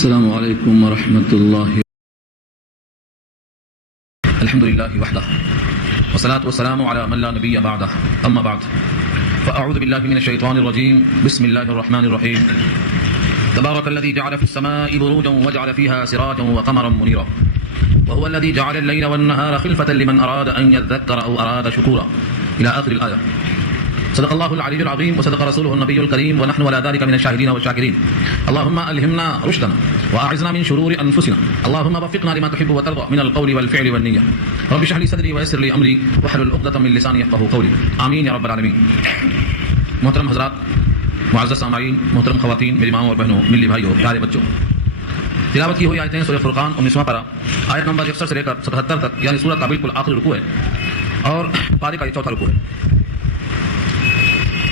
السلام علیکم ورحمۃ اللہ. الحمد للہ وحدہ والصلاة والسلام علی من لا نبی بعدہ اما بعد فاعوذ باللہ من الشیطان الرجیم بسم اللہ الرحمن الرحیم. تبارک الذی جعل فی السماء بروجا وجعل فیها سراجا وقمرا منیرا وهو الذی جعل الليل والنهار خلفة لمن اراد ان يذکر او اراد شکورا الى آخر الآیہ. صدق اللہ العلی العظیم وصدق رسولہ النبی الکریم ونحن على ذلك من الشاہدین والشاکرین. اللهم الہمنا رشدنا واعذنا من شرور انفسنا. اللهم وفقنا لما تحب وترضى من القول والفعل والنیہ. رب اشرح لي صدری ويسر لي امری واحلل عقدۃ من لسانی یفقهوا قولی. آمین یا رب العالمین. محترم حضرات، معزز سامعین، محترم خواتین، میری ماں اور بہنوں، ملی بھائیوں، پیارے بچوں، تلاوت کی ہوئی آیتیں سورہ فرقان 19واں پارہ آیت نمبر 61 سے لے کر 77 تک، یعنی سورہ کا بالکل آخری رکوع ہے اور پارے کا یہ چوتھا رکوع ہے.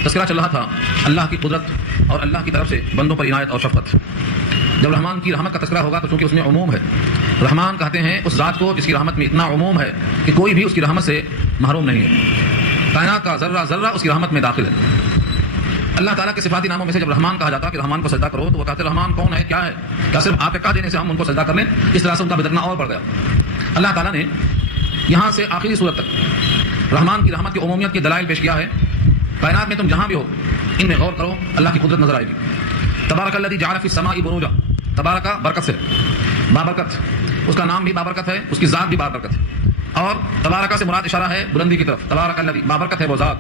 تذکرہ چل رہا تھا اللہ کی قدرت اور اللہ کی طرف سے بندوں پر عنایت اور شفقت. جب رحمان کی رحمت کا تذکرہ ہوگا تو چونکہ اس میں عموم ہے، رحمان کہتے ہیں اس ذات کو جس کی رحمت میں اتنا عموم ہے کہ کوئی بھی اس کی رحمت سے محروم نہیں ہے. کائنات کا ذرہ ذرہ اس کی رحمت میں داخل ہے. اللہ تعالیٰ کے صفاتی ناموں میں سے جب رحمان کہا جاتا کہ رحمان کو سجدہ کرو تو وہ کہتے رحمان کون ہے، کیا ہے، کیا صرف آپ کے کہہ دینے سے ہم ان کو سجدہ کر لیں؟ اس طرح سے ان کا بدرنا اور بڑھ گیا. اللہ تعالیٰ نے یہاں سے آخری صورت تک رحمان کی رحمت کی عمومیت کے دلائل پیش کیا ہے. کائنات میں تم جہاں بھی ہو ان میں غور کرو، اللہ کی قدرت نظر آئے گی. تبارک الذی جعل فی السماء بروجا. تبارک برکت سے، بابرکت، اس کا نام بھی بابرکت ہے، اس کی ذات بھی بابرکت ہے. اور تبارک سے مراد اشارہ ہے بلندی کی طرف. تبارک الذی، بابرکت ہے وہ ذات،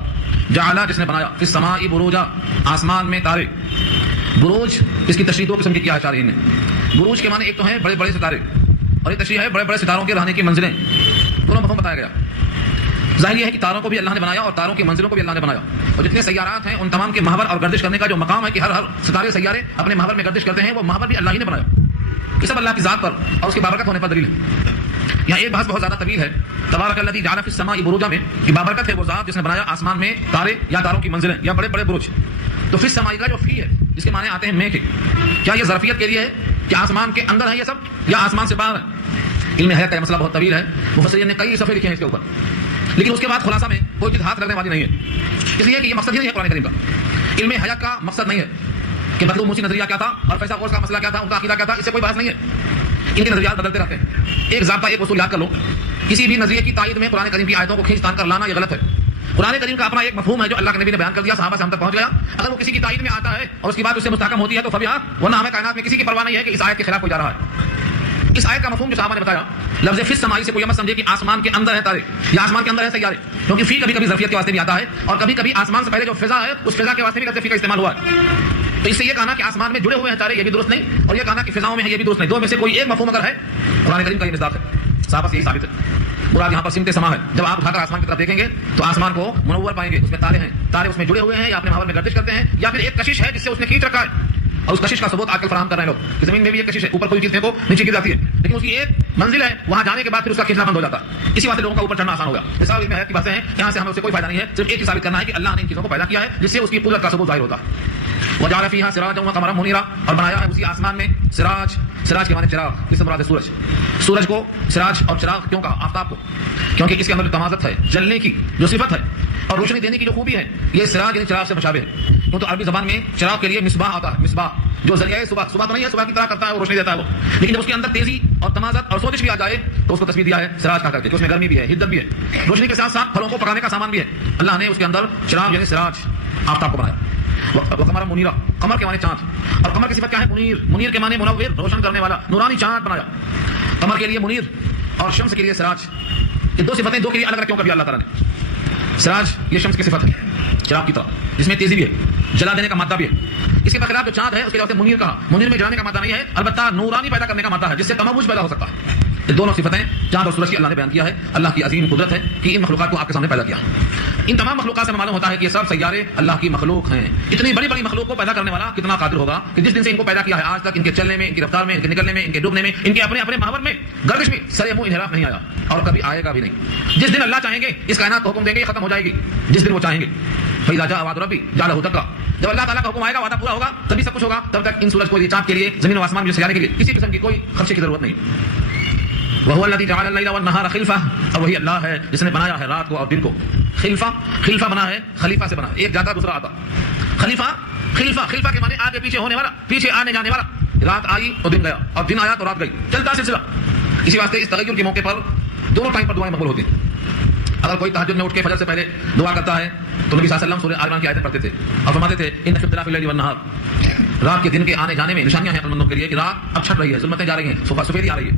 جعل جس نے بنایا، فی السماء بروجا، آسمان میں تارے. بروج اس کی تشریح دو قسم کی کیا ہے شارحین نے. بروج کے معنی ایک تو ہیں بڑے بڑے ستارے، اور ایک تشریح ہے بڑے بڑے ستاروں کے رہنے کی منزلیں. دونوں مفہوم بتایا گیا. ظاہر یہ ہے کہ تاروں کو بھی اللہ نے بنایا اور تاروں کی منزلوں کو بھی اللہ نے بنایا، اور جتنے سیارات ہیں ان تمام کے محور اور گردش کرنے کا جو مقام ہے کہ ہر ستارے سیارے اپنے محور میں گردش کرتے ہیں، وہ محور بھی اللہ ہی نے بنایا. یہ سب اللہ کی ذات پر اور اس کی بابرکت ہونے پر دلیل ہے. یہاں ایک بحث بہت زیادہ طویل ہے. تبارک الذی جعل فی السماء بروجا میں کہ بابرکت ہے وہ ذات جس نے بنایا آسمان میں تارے یا تاروں کی منزلیں یا بڑے بڑے برج. تو فی السماء کا جو فی ہے جس کے معنی آتے ہیں میں کے، کیا یہ ظرفیت کے لیے ہے کہ آسمان کے اندر ہے یہ سب یا آسمان سے باہر ہے؟ علم حیات کا مسئلہ بہت طویل ہے، مفسرین نے کئی صفحے لکھے ہیں اس کے اوپر، لیکن اس کے بعد خلاصہ میں کوئی چیز ہاتھ رکھنے والی نہیں ہے، اس لیے کہ یہ مقصد ہی نہیں ہے قرآن کریم کا. علم حیات کا مقصد نہیں ہے کہ مطلوب موسی نظریہ کیا تھا اور فیصل غوث کا مسئلہ کیا تھا، ان کا عقیدہ کیا تھا، اس سے کوئی بحث نہیں ہے. ان کے نظریات بدلتے رہتے ہیں. ایک ضابطہ، ایک اصول یاد کر لو، کسی بھی نظریے کی تائید میں قرآن کریم کی آیتوں کو کھینچ تان کر لانا یہ غلط ہے. قرآن کریم کا اپنا ایک مفہوم ہے جو اللہ کے نبی نے بیان کر دیا، صحابہ سے ہم تک پہنچ گیا. اگر وہ کسی کی تائید میں آتا ہے اور اس کی بات اس سے مستحکم ہوتی ہے تو فبیہا، ورنہ ہمیں کائنات میں کسی کی پرواہ نہیں ہے کہ اس آیت کے خلاف کوئی جا رہا ہے. اس آیت کا مفہوم جو صحابہ نے بتایا، لفظ فی السماء سے کوئی مت سمجھے کہ آسمان کے اندر ہے تارے یا آسمان کے اندر ہے سیارے، کیونکہ فی کبھی کبھی ظرفیت کے واسطے بھی آتا ہے اور کبھی کبھی آسمان سے پہلے جو فضا ہے اس فضا کے واسطے بھی لفظ فی کا استعمال ہوا ہے. تو اس سے یہ کہنا کہ آسمان میں جڑے ہوئے ہیں تارے یہ بھی درست نہیں، اور یہ کہنا کہ فضاؤں میں ہے یہ بھی درست نہیں. دو میں سے کوئی ایک مفہوم اگر ہے قرآن کریم کا یہ مصداق ہے، صحابہ سے یہی ثابت ہے. مراد یہاں پر سمت سما ہے. جب آپ اٹھا کر آسمان کی طرف دیکھیں گے تو آسمان کو منور پائیں گے، اس میں تارے ہیں، تارے اس میں جڑے ہوئے ہیں یا اپنے محور میں گردش کرتے ہیں، یا پھر ایک کشش ہے جس سے اس نے کھینچ رکھا ہے. اور اس کشش کا ثبوت آج کل فراہم کر رہے ہیں لوگ کہ زمین میں بھی ایک کشش ہے، اوپر کوئی چیز پھینکو نیچے گر جاتی ہے، لیکن اس کی ایک منزل ہے، وہاں جانے کے بعد پھر اس کا کھینچنا بند ہو جاتا ہے. اسی واسطے لوگوں کا اوپر چڑھنا آسان ہوگا. اس میں ہے کہ باتیں ہیں، یہاں سے ہمیں اس سے کوئی فائدہ نہیں ہے، صرف ایک ہی ثابت کرنا ہے کہ اللہ نے ان چیزوں کو پیدا کیا ہے جس سے اس کی قدرت کا ثبوت ظاہر ہوتا ہے. وجعل فیہا سراجا وقمرا منیرا، اور بنایا ہے اسی آسمان میں سراج. سراج کے معنی چراغ، جس سے مراد ہے سورج. سورج کو سراج اور چراغ کیوں کہا؟ آفتاب کو، کیونکہ اس کے اندر جو تمازت ہے، جلنے کی جو صفت ہے اور روشنی دینے کی جو خوبی ہے، یہ سراج یعنی چراغ سے مشابہ ہے. کیوں تو عربی زبان میں چراغ کے لیے مصباح آتا ہے. مصباح جو ذریعہ صبح تو نہیں ہے، صبح کی طرح کرتا ہے وہ روشنی دیتا ہے وہ، لیکن جب اس کے اندر تیزی اور تمازت اور سوزش بھی آ جائے تو اس کو تشبیہ دیا ہے سراج کا کر کے، کہ اس میں گرمی بھی ہے، حدت بھی ہے، روشنی کے ساتھ ساتھ پھلوں کو پکانے کا سامان بھی ہے. اللہ نے اس کے اندر چراغ یعنی سراج آفتاب کو بنایا. وقمر منیرا، قمر کے معنی چاند، اور قمر کی صفت کیا ہے؟ منیر. منیر کے معنی منور، روشن کرنے والا، نورانی چاند بنایا. قمر کے لیے منیر اور شمس کے لیے سراج. یہ دو صفتیں دو کے لیے الگ الگ کیوں کبھی اللہ تعالیٰ نے؟ سراج یہ شمس کی صفت ہے چراغ کی طرح، جس میں تیزی بھی ہے، جلا دینے کا مادہ بھی ہے. اس کے برخلاف جو چاند ہے اس کے منیر کہا. منیر میں جلانے کا مادہ نہیں ہے، البتہ نورانی پیدا کرنے کا مادہ ہے جس سے تموج پیدا ہو سکتا ہے. یہ دونوں صفتیں چاند اور سورج کی اللہ نے بیان کیا ہے. اللہ کی عظیم قدرت ہے کہ ان مخلوقات کو آپ کے سامنے پیدا کیا. ان تمام مخلوقات سے معلوم ہوتا ہے کہ یہ سب سیارے اللہ کی مخلوق ہیں. اتنی بڑی بڑی مخلوق کو پیدا کرنے والا کتنا قادر ہوگا کہ جس دن سے ان کو پیدا کیا ہے آج تک ان کے چلنے میں، ان کی رفتار میں، ان کے نکلنے میں، ان کے ڈوبنے میں، ان کے اپنے اپنے محور میں گردش میں سر منہ انحراف نہیں آیا اور کبھی آئے گا بھی نہیں. جس دن اللہ چاہیں گے اس کائنات کو حکم دیں گے یہ ختم ہو جائے گی، جس دن وہ چاہیں گے. فإذا جاء وعد ربي جعله دكا، جب اللہ تعالیٰ کا حکم آئے گا، وعدہ پورا ہوگا، تبھی سب کچھ ہوگا. تب تک ان سورج کو چاند کے لیے، زمین و آسمان میں سیارے کے لیے کسی قسم کی کوئی خدشے کی ضرورت نہیں. وهو الذي جعل الليل والنهار خلفة، اور وہی اللہ ہے جس نے بنایا ہے رات کو اور دن کو. خلفہ بنا ہے، خلیفہ سے بنا ہے، ایک جاتا دوسرا آتا. خلیفہ کے معنی آگے پیچھے ہونے والا، پیچھے آنے جانے والا. رات آئی تو دن گیا اور دن آیا تو رات گئی, چلتا سلسلہ. اسی واسطے اس تغیر کے موقع پر دونوں ٹائم پر دعائیں مقبول ہوتی ہیں. اگر کوئی تہجد میں اٹھ کے فجر سے پہلے دعا کرتا ہے تو نبی صلی اللہ علیہ وسلم سورہ آل عمران کی آیتیں پڑھتے تھے اور فرماتے تھے ان فی اختلاف اللیل والنہار, رات کے دن کے آنے جانے میں نشانیاں ہیں بندوں کے لیے کہ رات اب چھٹ رہی ہے, ظلمتیں جا رہی ہیں, سفیدی آ رہی ہے.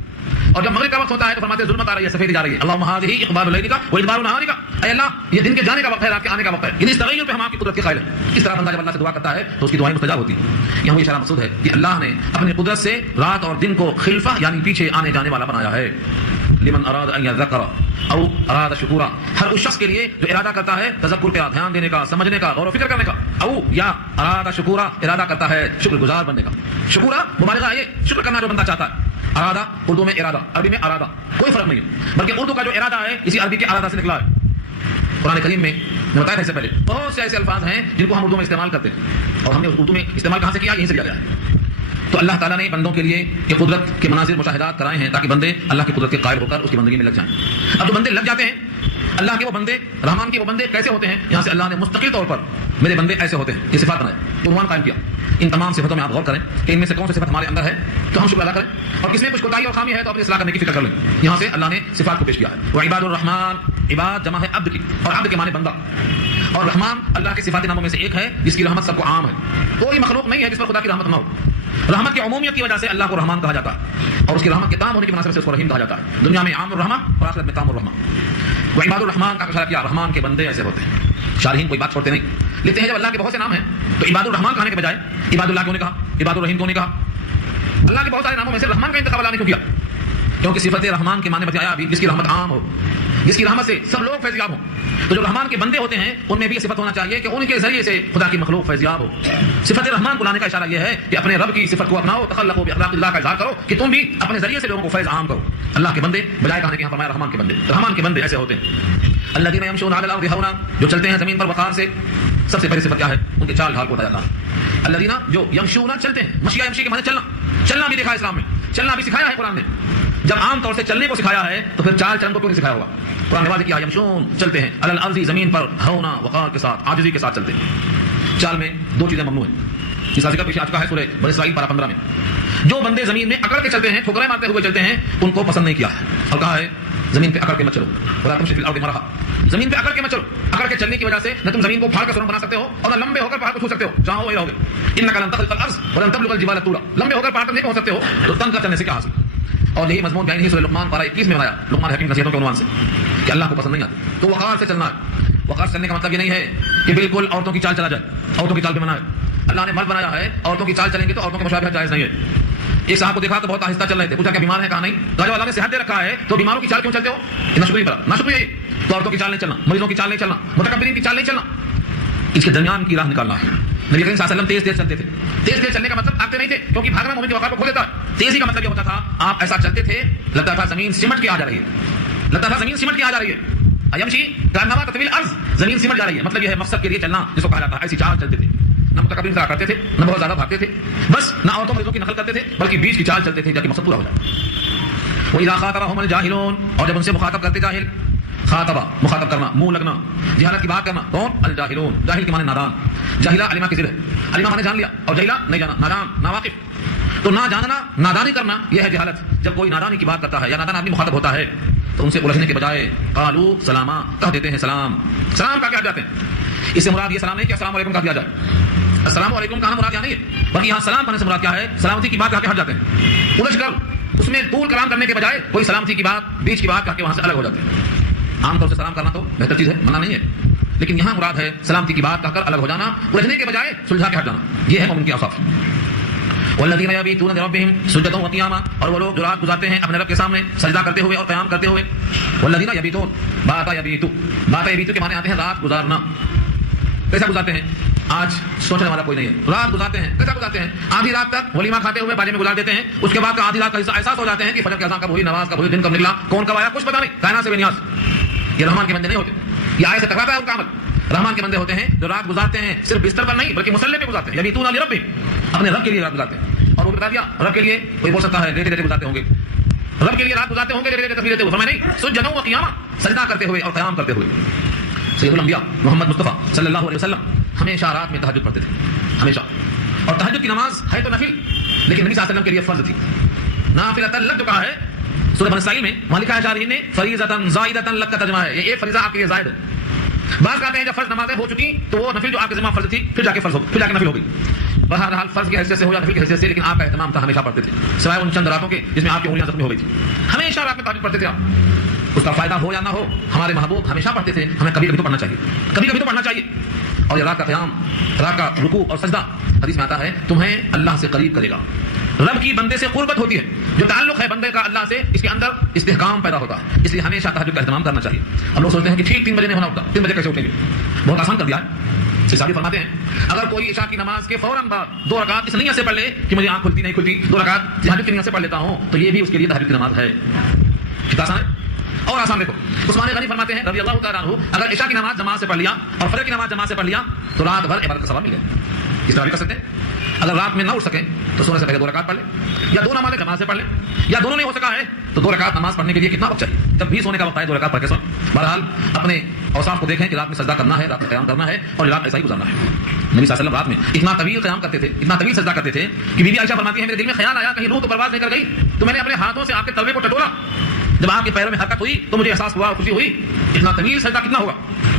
اور جب مغرب کا وقت ہوتا ہے تو فرماتے ہیں ظلمت آ رہی ہے, سفیدی جا رہی ہے. اللہم ھذہ اقبال اللیل کا و ادبار النہار کا, اے اللہ یہ دن کے جانے کا وقت ہے, رات کے آنے کا وقت ہے. اس تغیر پہ ہم آپ کی قدرت کے قائل ہیں. اس طرح بندہ جب اللہ سے دعا کرتا ہے تو اس کی دعائیں مستجاب ہوتی ہیں. یہاں یہ اشارہ مقصود ہے کہ اللہ نے اپنی قدرت سے رات اور دن کو خلفہ یعنی پیچھے آنے جانے والا بنایا ہے. لمن اراد ان یذکر او اراد شکورا, ہر اس شخص کے لیے جو ارادہ کرتا ہے تذکر کا, دھیان دینے کا, سمجھنے کا, غور و فکر کرنے کا, او یا اراد شکورا, ارادہ کرتا ہے شکر گزار بننے کا. شکورا مبالغہ ہے, یہ شکر کرنا جو بندہ چاہتا ہے. ارادہ اردو میں ارادہ, عربی میں ارادہ, کوئی فرق نہیں ہے, بلکہ اردو کا جو ارادہ ہے اسی عربی کے ارادہ سے نکلا ہے. قرآن کریم میں بتایا تھا اس سے پہلے بہت سے ایسے الفاظ ہیں جن کو ہم اردو میں استعمال کرتے ہیں, اور ہم نے اردو میں استعمال کہاں سے کیا, یہیں سے لیا گیا ہے. تو اللہ تعالیٰ نے بندوں کے لیے یہ قدرت کے مناظر مشاہدات کرائے ہیں تاکہ بندے اللہ کی قدرت کے قائل ہو کر اس کی بندگی میں لگ جائیں. اب جو بندے لگ جاتے ہیں اللہ کے وہ بندے, رحمان کے وہ بندے کیسے ہوتے ہیں, یہاں سے اللہ نے مستقل طور پر میرے بندے ایسے ہوتے ہیں یہ صفات بنائے, عنوان قائم کیا. ان تمام صفتوں میں آپ غور کریں کہ ان میں سے کون سی صفت ہمارے اندر ہے تو ہم شکر ادا کریں, اور کس میں کچھ کوتاہی اور خامی ہے تو اپنی اصلاح کرنے کی فکر کر لیں. یہاں سے اللہ نے صفات کو پیش کیا ہے. وہ عباد الرحمان, عباد جمع ہے عبد کی, اور عبد کے معنی بندہ, اور رحمان اللہ کے صفات ناموں میں سے ایک ہے جس کی رحمت سب کو عام ہے. کوئی مخلوق نہیں ہے جس پر خدا کی رحمت نہ ہو. رحمت کی عمومیت کی وجہ سے اللہ کو رحمان کہا جاتا ہے, اور اس کی رحمت کے تام ہونے کی مناسبت سے اس کو رحیم کہا جاتا ہے. دنیا میں عام الرحمہ اور آخرت میں تام الرحمہ. وہ عباد الرحمان کا اشارہ کیا, رحمان کے بندے ایسے ہوتے ہیں. شارحین کوئی بات چھوڑتے نہیں, لیتے ہیں جب اللہ کے بہت سے نام ہیں تو عباد الرحمان کہنے کے بجائے عباد اللہ کیوں نے کہا, عباد الرحیم کیوں نے کہا. اللہ کے بہت سارے ناموں میں سے رحمان کا انتخاب اللہ نے کیوں کیا, کیونکہ صفت رحمان کے معنی بتایا ابھی جس کی رحمت عام ہو, جس کی رحمت سے سب لوگ فیض یاب ہوں. تو جو رحمان کے بندے ہوتے ہیں ان میں بھی یہ صفت ہونا چاہیے کہ ان کے ذریعے سے خدا کی مخلوق فیض یاب ہو. صفت رحمان کو لانے کا اشارہ یہ ہے کہ اپنے رب کی صفت کو اپناؤ, تخلقوا باخلاق اللہ کا اظہار کرو کہ تم بھی اپنے ذریعے سے لوگوں کو فیض عام کرو. اللہ کے بندے بجائے کہنے کے یہاں فرمایا رحمان کے بندے. رحمان کے بندے ایسے ہوتے ہیں الذین یمشون علی الارض ہونا, جو چلتے ہیں زمین پر وقار سے. سب سے پہلی صفت کیا ہے, ان کے چال ڈھال کو بتایا اللہ. الذین جو یمشون چلتے ہیں, مشیا یمشی کے معنی چلنا, چلنا بھی دکھایا اسلام میں, چلنا بھی سکھایا ہے قرآن نے. جب عام طور سے چلنے کو سکھایا ہے تو پھر چال چلن کو کیوں نہیں سکھایا ہوگا. قرآن نے واضح کیا یمشون چلتے ہیں علی الارض زمین پر, ہونا وقار کے ساتھ, عاجزی کے ساتھ چلتے ہیں. چال میں دو چیزیں ممنوع ہیں, اس کا ذکر پیش آ چکا ہے سورہ بنی اسرائیل پارہ 15 میں. جو بندے زمین میں اکڑ کے چلتے ہیں, ٹھکریں مارتے ہوئے چلتے ہیں, ان کو پسند نہیں کیا ہے اور کہا ہے زمین پہ اکڑ کے مت چلو, ولا تمشوا فی الارض مرحا, زمین پہ اکڑ کے مت چلو. اکڑ کے چلنے کی وجہ سے نہ تم زمین کو پھاڑ کر سرنگ بنا سکتے ہو اور نہ لمبے ہو کر پہاڑ کو چھو سکتے ہو, جہاں وہی رہو گے. انک لن تخرق الارض ولن تبلغ الجبال طولا, لمبے ہو کر پہاڑ تک نہیں پہنچ سکتے ہو تو تنگ کر چلنے سے کیا حاصل. اور یہی مضمون بیان ہی سورہ لقمان پارہ 21 میں بنایا, لقمان حکیم نصیحتوں کے عنوان سے, کہ اللہ کو پسند نہیں آتی. تو وقار سے چلنا ہے. وقار سے چلنے کا مطلب یہ نہیں ہے کہ بالکل عورتوں کی چال چلا جائے, عورتوں کی چال پہ منع ہے. اللہ نے مرد بنایا ہے, عورتوں کی چال چلیں گے تو عورتوں کے مشابہت جائز نہیں ہے. ایک صاحب کو دیکھا تو بہت آہستہ چل رہے تھے, پوچھا کہ بیمار ہے, کہا نہیں. کہا جو اللہ نے صحت دے رکھا ہے تو بیماروں کی چال کیوں چلتے ہو, ناشکری پر ناشکری ہے. تو عورتوں کی چال نہیں چلنا, مریضوں کی چال نہیں چلنا, متکبرین کی چال نہیں چلنا, اس کے درمیان کی راہ نکالنا ہے. نبی کریم صلی اللہ علیہ وسلم تیز تیز چلتے تھے. تیز تیز چلنے کا مطلب آگتے نہیں تھے, کیونکہ بھاگنا مومن کے وقار کو کھو دیتا ہے. تیزی کا مطلب یہ ہوتا تھا آپ ایسا چلتے تھے لگتا تھا زمین سمٹ کے آ جا رہی ہے, لگتا تھا زمین سمٹ کے آ جا رہی ہے. یمشی کانما تطویل الارض, زمین سمٹ جا رہی ہے, مطلب یہ ہے مقصد کے لیے چلنا جس کو کہا جاتا ہے. ایسی چال چلتے تھے, نہ متکبرین طرح کرتے تھے, نہ بہت زیادہ بھاگتے تھے, بس نہ عورتوں مریضوں کی نقل کرتے تھے, بلکہ بیچ کی چال چلتے تھے جب کہ مقصد پورا ہو جائے. وَإِذَا خَاطَبَهُمُ الْجَاهِلُونَ, اور جب ان سے مخاطب کرتے جاہل, خاطبہ مخاطب کرنا, منہ لگنا, جہالت کی بات کرنا. کون, الجاہلون, جاہل کے معنی نادان. جاہلہ علمہ کی ضد ہے, علمہ معنی جان لیا, اور جاہلہ نہیں جانا, نادان, ناواقف. تو نہ جاننا, نادانی کرنا, یہ ہے جہالت. جب کوئی نادانی کی بات کرتا ہے یا نادان آدمی مخاطب ہوتا ہے تو ان سے الجھنے کے بجائے قالوا سلاما, کہہ دیتے ہیں سلام. سلام کا کیا جاتے ہیں, اس سے مراد یہ سلام نہیں کہ السلام علیکم کہہ دیا جائے. السلام علیکم کہنا مراد یہاں نہیں ہے, بلکہ یہاں سلام کرنے سے مراد کیا ہے, سلامتی کی بات کہہ کے ہٹ جاتے ہیں. الجھ کر اس میں طول کلام کرنے کے بجائے کوئی سلامتی کی بات, بیچ کی بات کہہ کے وہاں سے الگ ہو جاتے ہیں. عام طور سے سلام کرنا تو بہتر چیز ہے, منع نہیں ہے, لیکن یہاں مراد ہے سلامتی کی بات کہہ کر الگ ہو جانا, الجھنے کے بجائے سلجھا کے ہٹ جانا. یہ ہے مومن کی اوصاف. والذین یبیتون لربہم سجدا وقیاما, اور وہ لوگ جو رات گزارتے ہیں اپنے رب کے سامنے سجدہ کرتے ہوئے اور قیام کرتے ہوئے. والذین یبیتون, باتا یبیتو, باتا یبیتو کے معنی آتے ہیں رات گزارنا. کیسا گزارتے ہیں, آج سوچنے والا کوئی نہیں ہے. رات گزارتے ہیں, کیسا گزارتے ہیں, آدھی رات تک ولیمہ کھاتے ہوئے باجے میں گزار دیتے ہیں. اس کے بعد کا آدھی رات کا حصہ احساس ہو جاتے ہیں کہ فجر کی اذان کب ہوئی, نماز کب ہوئی, دن کب نکلا, کون کب آیا, کچھ پتہ نہیں, کائنات سے بے نیاز. یہ رحمان کے بندے نہیں ہوتے, یہ آئے سے ٹکراتا ہے ان کا عمل. رحمان کے بندے ہوتے ہیں جو رات گزارتے ہیں صرف بستر پر نہیں بلکہ مصلی پہ گزارتے ہیں. یبیتون لربہم, اپنے رب کے لیے رات گزارتے ہیں. اور وہ بتا دیا رب کے لیے, کوئی بول سکتا ہے لیٹے لیٹے گزارتے ہوں گے, رب کے لیے رات گزارتے ہوں گے لیٹے لیٹے تسبیح دیتے ہوئے, فرمایا نہیں, سجدا و قیاما, سجدہ کرتے ہوئے اور قیام کرتے ہوئے. سید الانبیاء محمد مصطفیٰ صلی اللہ علیہ وسلم ہمیشہ رات میں تہجد پڑھتے تھے, ہمیشہ. اور تہجد کی نماز ہے تو نفل, لیکن نبی صلی اللہ علیہ وسلم کے لیے فرض تھی. نافلۃ لک جو کہا ہے سورہ بنی اسرائیل میں، وہاں لکھا ہے شارحین نے فریضۃ زائدۃ لک کا ترجمہ ہے، یہ ایک فریضہ آپ کے لیے زائد ہے. بعض کہتے ہیں جب فرض نمازیں ہو چکی تو وہ نفل جو آپ کے ذمہ فرض تھی پھر جا کے فرض ہو، پھر جا کے نفل ہو گئی. بہرحال فرض کی حیثیت سے ہو یا نفل کی حیثیت سے، لیکن آپ کا اہتمام تھا، ہمیشہ پڑھتے تھے سوائے ان چند راتوں کے جس میں آپ کی انگلیاں زخمی ہو گئی تھی. ہمیشہ رات میں تہجد پڑھتے تھے آپ. اس کا فائدہ ہو یا نہ ہو، ہمارے محبوب ہمیشہ پڑھتے تھے. ہمیں کبھی کبھی تو پڑھنا چاہیے، کبھی کبھی تو پڑھنا چاہیے. اور یہ رات کا قیام، رات کا رکوع اور سجدہ حدیث میں آتا ہے تمہیں اللہ سے قریب کرے گا. رب کی بندے سے قربت ہوتی ہے، جو تعلق ہے بندے کا اللہ سے اس کے اندر استحکام پیدا ہوتا ہے. اس لیے ہمیشہ تہجد کا اہتمام کرنا چاہیے. ہم لوگ سوچتے ہیں کہ ٹھیک 3 بجے نہیں ہونا ہوتا، 3 بجے کیسے اٹھیں گے؟ بہت آسان کر دیا ہے. صحابی فرماتے ہیں اگر کوئی عشاء کی نماز کے فوراً بعد 2 رکعت اس نیت سے پڑھ لے کہ مجھے آنکھ کھلتی نہیں کھلتی، 2 رکعت تہجد کی نیت سے پڑھ لیتا ہوں، تو یہ بھی اس کے لیے تہجد کی نماز ہے. کتنا آسان ہے. اور آسان دیکھو، عثمان غنی فرماتے ہیں رضی اللہ تعالیٰ عنہ، اگر عشاء کی نماز جماعت سے پڑھ لیا اور فجر کی نماز جماعت سے پڑھ لیا تو رات بھر عبادت کا ثواب مل گیا. اس طرح بھی کر سکتے ہیں. اگر رات میں نہ اٹھ سکیں تو سونے سے پہلے 2 رکعت پڑھ لیں، یا 2 نمازیں جماعت سے پڑھ لیں، یا دونوں نہیں ہو سکا ہے تو 2 رکعت نماز پڑھنے کے لیے کتنا وقت چاہیے؟ جب بھی سونے کا وقت آئے 2 رکعت پڑھ کے سو. بہرحال اپنے اوصاف کو دیکھیں کہ رات میں سجدہ کرنا ہے، رات میں قیام کرنا ہے اور رات ایسا ہی گزارنا ہے. نبی صلی اللہ علیہ وسلم رات میں اتنا طویل قیام کرتے تھے، اتنا طویل سجدہ کرتے تھے کہ بی بی عائشہ فرماتی ہے میرے دل میں خیال آیا کہیں روح تو پرواز نہیں کر گئی تو میں نے اپنے ہاتھوں سے آپ کے تلوے کو ٹٹولا. جب آپ کے پیروں میں حرکت ہوئی تو مجھے احساس ہوا اور خوشی ہوئی. اتنا طویل سجدہ کتنا ہوگا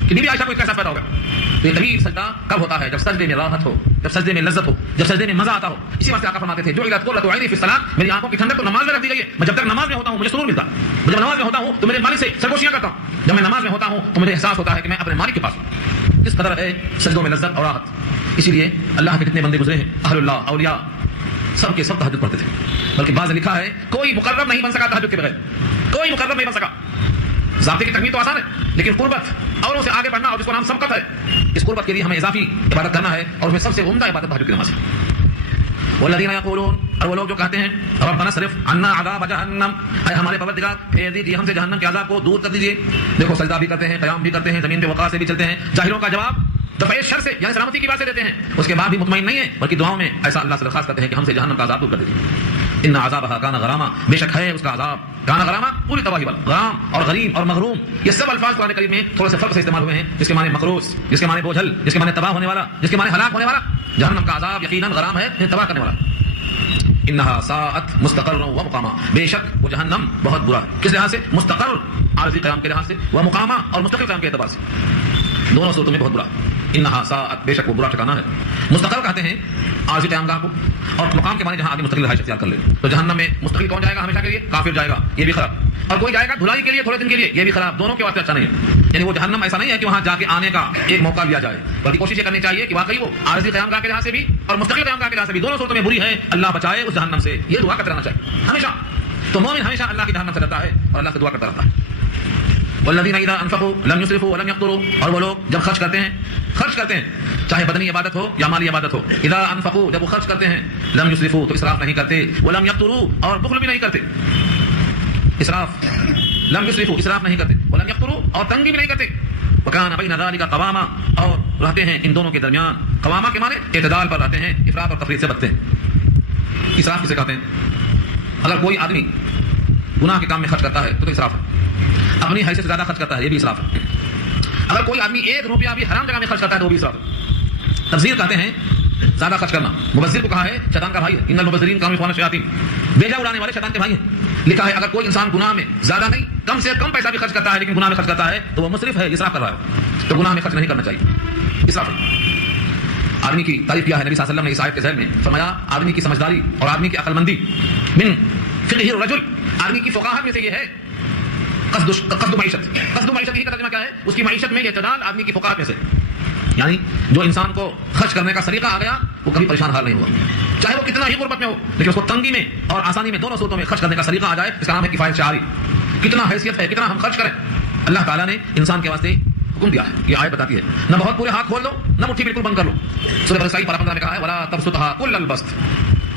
کہ بی بی عائشہ کو کیسا پیدا ہوگا. تو یہ طویل سجدہ کب ہوتا ہے؟ جب سجدے میں راحت ہو، جب سجدے میں لذت ہو، جب سجدے میں مزہ آتا ہو. اسی واسطے آقا فرماتے تھے جو جعلت قرۃ عینی فی الصلاۃ، میری آنکھوں کی ٹھنڈک تو نماز میں رکھ دی گئی ہے. میں جب تک نماز میں ہوتا ہوں مجھے سرور ملتا ہے. جب نماز میں ہوتا ہوں تو میرے مالک سے سرگوشیاں کرتا ہوں. جب میں نماز میں ہوتا ہوں تو مجھے احساس ہوتا ہے کہ میں اپنے مالک کے پاس ہوں. کس قدر ہے سجدوں میں لذت اور راحت. اسی لیے اللہ کے کتنے بندے گزرے ہیں، اہل اللہ اولیاء سب کے سب تہجد پڑھتے تھے. بلکہ بعض نے لکھا ہے کوئی مقرب نہیں بن سکا تہجد کے بغیر، کوئی مقرب نہیں بن سکا. ذاتی کی تکمیل تو آسان ہے، لیکن قربت اوروں سے آگے بڑھنا، اور جس کو نام سبقت ہے، اس قربت کے لیے ہمیں اضافی عبادت کرنا ہے. اور اس میں سب سے عمدہ عبادت تہجد کی نماز ہے. والذین یقولون، اور وہ لوگ جو کہتے ہیں ربنا اصرف عنا عذاب جہنم، اے ہمارے پروردگار پھیر دیجیے ہم سے جہنم کے عذاب کو دور کر دیجیے. دیکھو سجدہ بھی کرتے ہیں، قیام بھی کرتے ہیں، زمین پہ وقار سے بھی چلتے ہیں. جاہلوں کا جواب دفع شر سے یعنی سلامتی کی بات سے دیتے ہیں. اس کے بعد بھی مطمئن نہیں ہے، بلکہ دعاؤں میں ایسا اللہ سے درخواست کرتے ہیں کہ ہم سے جہنم کا عذاب دور کر دیجیے. ان عذابها کان غراما، بے شک ہے اس کا عذاب کان غراما، پوری تباہی والا. غرام اور غریم اور مغروم یہ سب الفاظ قرآن کریم میں تھوڑے سے فرق سے استعمال ہوئے ہیں. جس کے معنی مقروس، جس کے معنی بوجھل، جس کے معنی تباہ ہونے والا، جس کے معنی ہلاک ہونے والا. جہنم کا عذاب یقیناً غرام ہے، تباہ کرنے والا. انها ساءت مستقرا ومقاما، بے شک وہ جہنم بہت برا ہے. کس لحاظ سے؟ مستقر عارضی قیام کے لحاظ سے، ومقاما اور مستقل قیام کے اعتبار سے. دونوں صورتوں میں بہت برا. انها ساءت، بے شک وہ برا ٹھکانہ ہے. مستقر کہتے ہیں عارضی قیام گاہ کو، اور مقام کے معنی جہاں آدمی مستقل رہائش اختیار کر لے. تو جہنم میں مستقل کون جائے گا ہمیشہ کے لیے؟ کافر جائے گا، یہ بھی خراب. اور کوئی جائے گا دھلائی کے لیے تھوڑے دن کے لیے، یہ بھی خراب. دونوں کے واسطے اچھا نہیں ہے. یعنی وہ جہنم ایسا نہیں ہے کہ وہاں جا کے آنے کا ایک موقع لیا جائے، بلکہ کوشش یہ کرنی چاہیے کہ واقعی وہ عارضی قیام گاہ کے لحاظ سے بھی اور مستقل قیام گاہ کے لحاظ سے بھی دونوں صورتوں میں بری ہے. اللہ بچائے اس جہنم سے، یہ دعا کرتے رہنا چاہیے ہمیشہ. تو مومن ہمیشہ اللہ کی جہنم سے ڈرتا ہے اور اللہ سے دعا کرتا رہتا ہے. والذین اذا انفقوا لم يسرفوا ولم يقتروا، اور وہ لوگ جب خرچ کرتے ہیں چاہے بدنی عبادت ہو یا مالی عبادت ہو. اذا انفقوا، جب وہ خرچ کرتے ہیں، لم يسرفوا تو اسراف نہیں کرتے، ولم يقتروا اور بخل بھی نہیں کرتے. اسراف، لم يسرفوا اسراف نہیں کرتے، ولم يقتروا اور تنگی بھی نہیں کرتے. وكان بين ذلك قواما، اور رہتے ہیں ان دونوں کے درمیان. قواما کے معنی اعتدال پر رہتے ہیں، افراط اور تفریط سے بچتے ہیں. اسراف کسے کہتے ہیں؟ اگر کوئی آدمی گناہ کے کام میں خرچ کرتا ہے تو اسراف ہے. اپنی حیثیت سے زیادہ خرچ کرتا ہے، یہ بھی اسراف ہے. اگر کوئی آدمی 1 روپیہ بھی حرام جگہ میں خرچ کرتا ہے تو وہ بھی اسراف ہے. تبذیر کہتے ہیں زیادہ خرچ کرنا. مبذر کو کہا ہے شیطان کا بھائی ہے. ان المبذرین کانوا اخوان الشیاطین، بیجا اڑانے والے شیطان کے بھائی ہیں. لکھا ہے اگر کوئی انسان گناہ میں زیادہ نہیں، کم سے کم پیسہ بھی خرچ کرتا ہے لیکن گناہ میں خرچ کرتا ہے تو وہ مسرف ہے، اسراف کر رہا ہے. تو گناہ میں خرچ نہیں کرنا چاہیے، اسراف ہے. آدمی کی تعریف کیا ہے نبی صلی اللہ علیہ وسلم نے اس آیت کے ذیل میں فرمایا آدمی کی سمجھداری اور آدمی کی عقل مندی من فقہ الرجل، آدمی کی فقاہت میں سے یہ ہے قصد معیشت. قصد معیشت ہی کا ترجمہ کیا ہے؟ اس کی معیشت میں اعتدال. آدمی کی فقاہت میں سے یعنی جو انسان کو خرچ کرنے کا سلیقہ آ گیا وہ کبھی پریشان حال نہیں ہوا، چاہے وہ کتنا ہی غربت میں ہو، لیکن اس کو تنگی میں اور آسانی میں دونوں صورتوں میں خرچ کرنے کا سلیقہ آ جائے. اس کا نام ہے کفایت شعاری. کتنا حیثیت ہے، کتنا ہم خرچ کریں. اللہ تعالیٰ نے انسان کے واسطے حکم دیا ہے. یہ آیت بتاتی ہے نہ بہت پورے ہاتھ کھول دو، نہ مٹھی بالکل بند کر لو. سورہ بنی اسرائیل پارہ 15 میں کہا ہے ولا تبسطها كل البسط،